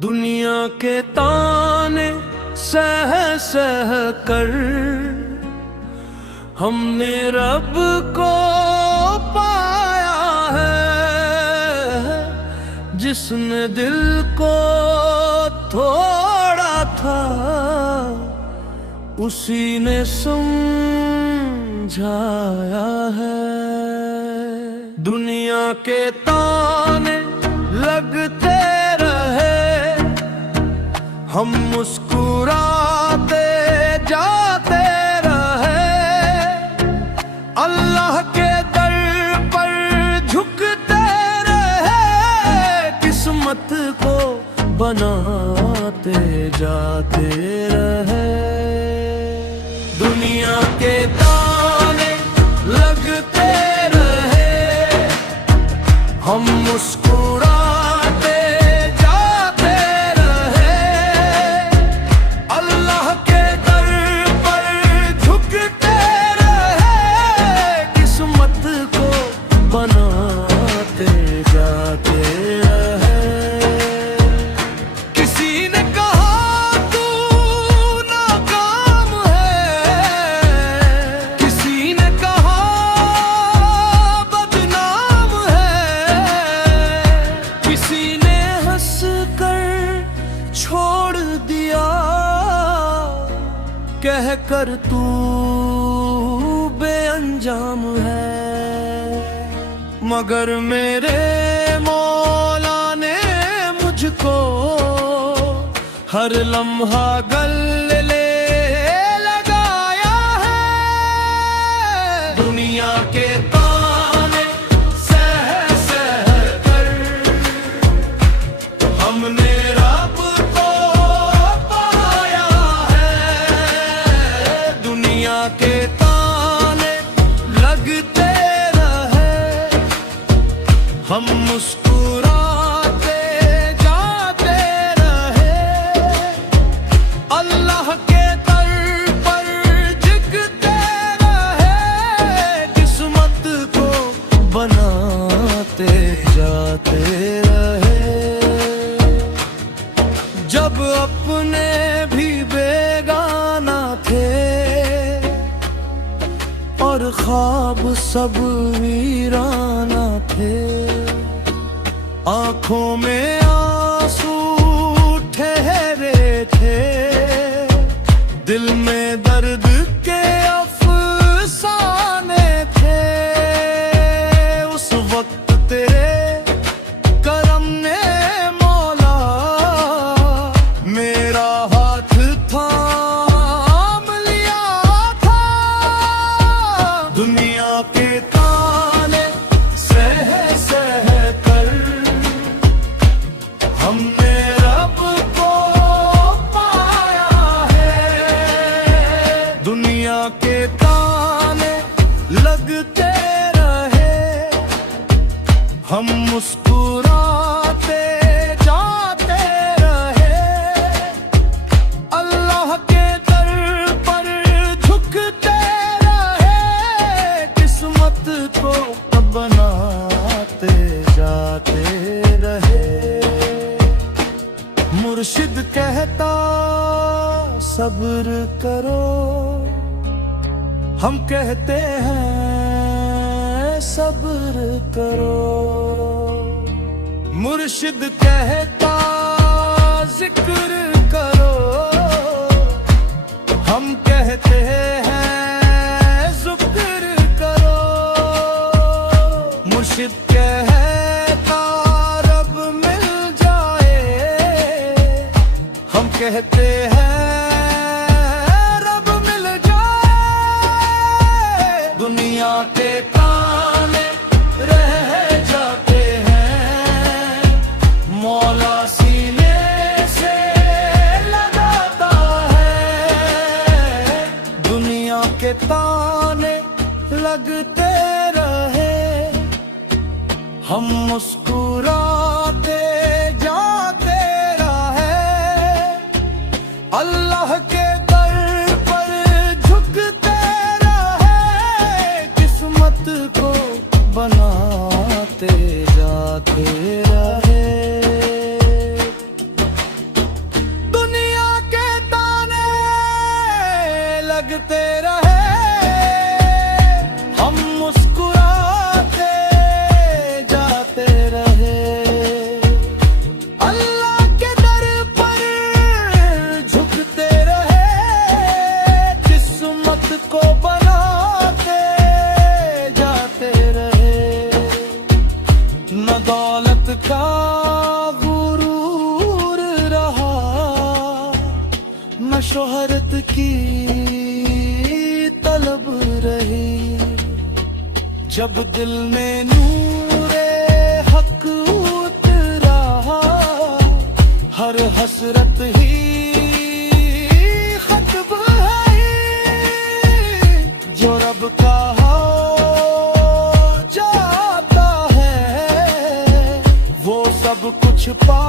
दुनिया के ताने सह सह कर हमने रब को पाया है। जिसने दिल को थोड़ा था उसी ने समझाया है। दुनिया के ताने लगते रहे, हम मुस्कुराते जाते रहे। अल्लाह के दर पर झुकते रहे, किस्मत को बनाते जाते रहे। दुनिया के ताने लगते रहे, हम मुस्कुराते जाते रहे। अल्लाह के दर पर झुकते रहे, किस्मत को बनाते जाते रहे। किसी ने कहा तू नाकाम है, किसी ने कहा बदनाम है, किसी ने हंस कर छोड़ दिया कह कर तू बेअंजाम है। मगर मेरे मौला ने मुझको हर लम्हा गले लगाया है। दुनिया के ताने सह सह कर हमने रब को पाया है। दुनिया के ताने लगते रहे, हम मुस्कुराते जाते रहे। अल्लाह के दर पर झुकते रहे, किस्मत को बनाते जाते रहे। जब अपने भी बेगाना थे और ख्वाब सब वीराना थे, आंखों में आंसू ठहरे थे, दिल में दर्द के अफसाने थे। उस वक्त तेरे करम ने मौला मेरा हाथ थाम लिया था। दुनिया के ताने सह सह कर हमने रब को पाया है। दुनिया के ताने लगते रहे, हम मुस्कुराते जाते रहे। अल्लाह के दर पर झुकते रहे, किस्मत को बनाते जाते रहे। मुर्शिद कहता सब्र करो, हम कहते हैं सब्र करो। मुर्शिद कहता जिक्र करो, हम कहते हैं ज़िक्र करो। मुर्शिद कहता रब मिल जाए, हम कहते हैं रब मिल जाए। दुनिया के ताने रह जाते हैं, मौला सीने से लगाता है। दुनिया के ताने लगते रहे, हम मुस्कुराते जाते रहे। अल्लाह के दर पर झुकते रहे, किस्मत को बनाते जाते रहे। का गुरूर रहा, न शोहरत की तलब रही। जब दिल में नूरे हक उतरा, हर हसरत ही खत्म है। जो रब का हो जाता है, वो सब कुछ पा